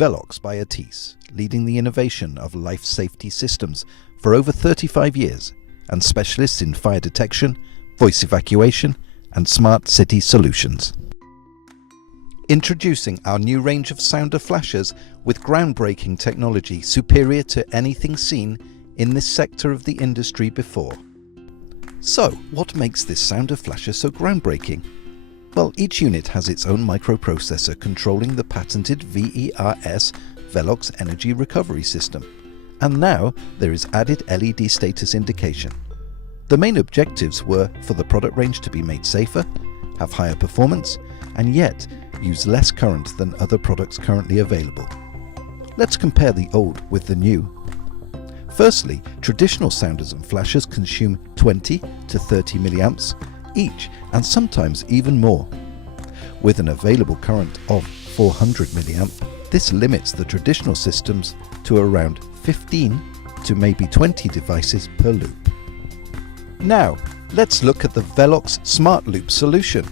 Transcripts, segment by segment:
VELOX by ATEIS, leading the innovation of life safety systems for over 35 years, and specialists in fire detection, voice evacuation, and smart city solutions. Introducing our new range of sounder flashes with groundbreaking technology superior to anything seen in this sector of the industry before. So, what makes this sounder flasher so groundbreaking? Well, each unit has its own microprocessor controlling the patented VERS VELOX energy recovery system. And now there is added LED status indication. The main objectives were for the product range to be made safer, have higher performance, and yet use less current than other products currently available. Let's compare the old with the new. Firstly, traditional sounders and flashers consume 20 to 30 milliamps each, and sometimes even more. With an available current of 400 milliamp, this limits the traditional systems to around 15 to maybe 20 devices per loop. Now, let's look at the VELOX Smart Loop solution.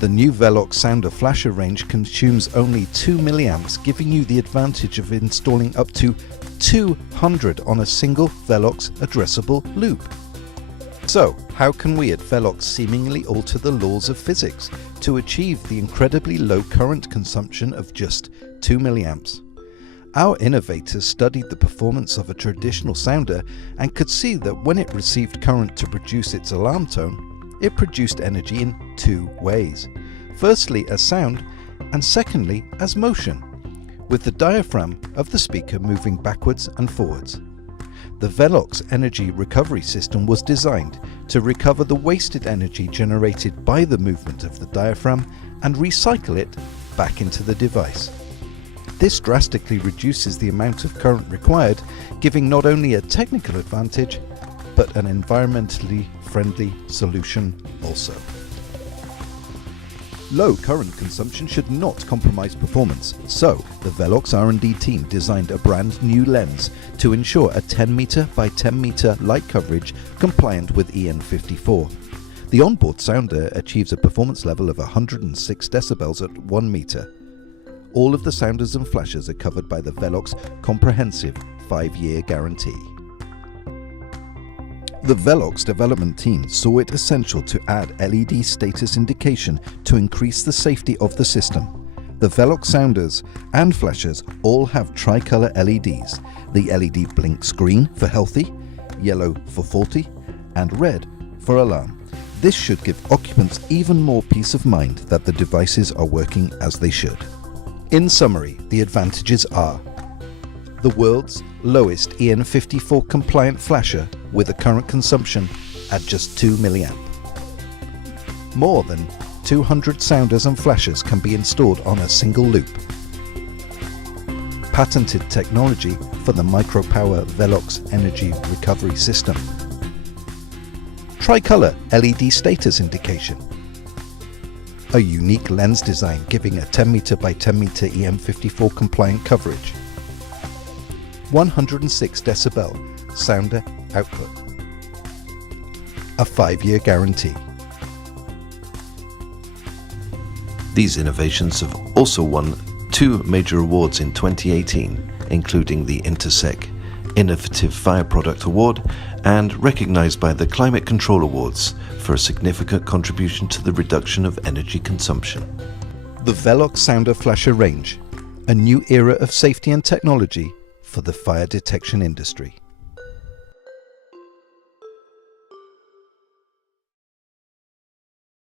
The new VELOX Sounder flasher range consumes only 2 milliamps, giving you the advantage of installing up to 200 on a single VELOX addressable loop. So, how can we at VELOX seemingly alter the laws of physics to achieve the incredibly low current consumption of just 2 milliamps? Our innovators studied the performance of a traditional sounder and could see that when it received current to produce its alarm tone, it produced energy in two ways. Firstly as sound, and secondly as motion, with the diaphragm of the speaker moving backwards and forwards. The VELOX energy recovery system was designed to recover the wasted energy generated by the movement of the diaphragm and recycle it back into the device. This drastically reduces the amount of current required, giving not only a technical advantage, but an environmentally friendly solution also. Low current consumption should not compromise performance, so the VELOX R&D team designed a brand new lens to ensure a 10 meter by 10 meter light coverage compliant with EN54. The onboard sounder achieves a performance level of 106 decibels at 1 meter. All of the sounders and flashers are covered by the VELOX comprehensive 5-year guarantee. The VELOX development team saw it essential to add LED status indication to increase the safety of the system. The VELOX sounders and flashers all have tricolor LEDs. The LED blinks green for healthy, yellow for faulty, and red for alarm. This should give occupants even more peace of mind that the devices are working as they should. In summary, the advantages are the world's lowest EN54 compliant flasher with a current consumption at just 2 milliamp. More than 200 sounders and flashers can be installed on a single loop. Patented technology for the micropower VELOX energy recovery system. Tricolor LED status indication. A unique lens design giving a 10 meter by 10 meter EN54 compliant coverage. 106 decibel sounder output. A 5-year guarantee. These innovations have also won 2 major awards in 2018, including the Intersec Innovative Fire Product Award and recognized by the Climate Control Awards for a significant contribution to the reduction of energy consumption. The VELOX Sounder Flasher range, a new era of safety and technology for the fire detection industry.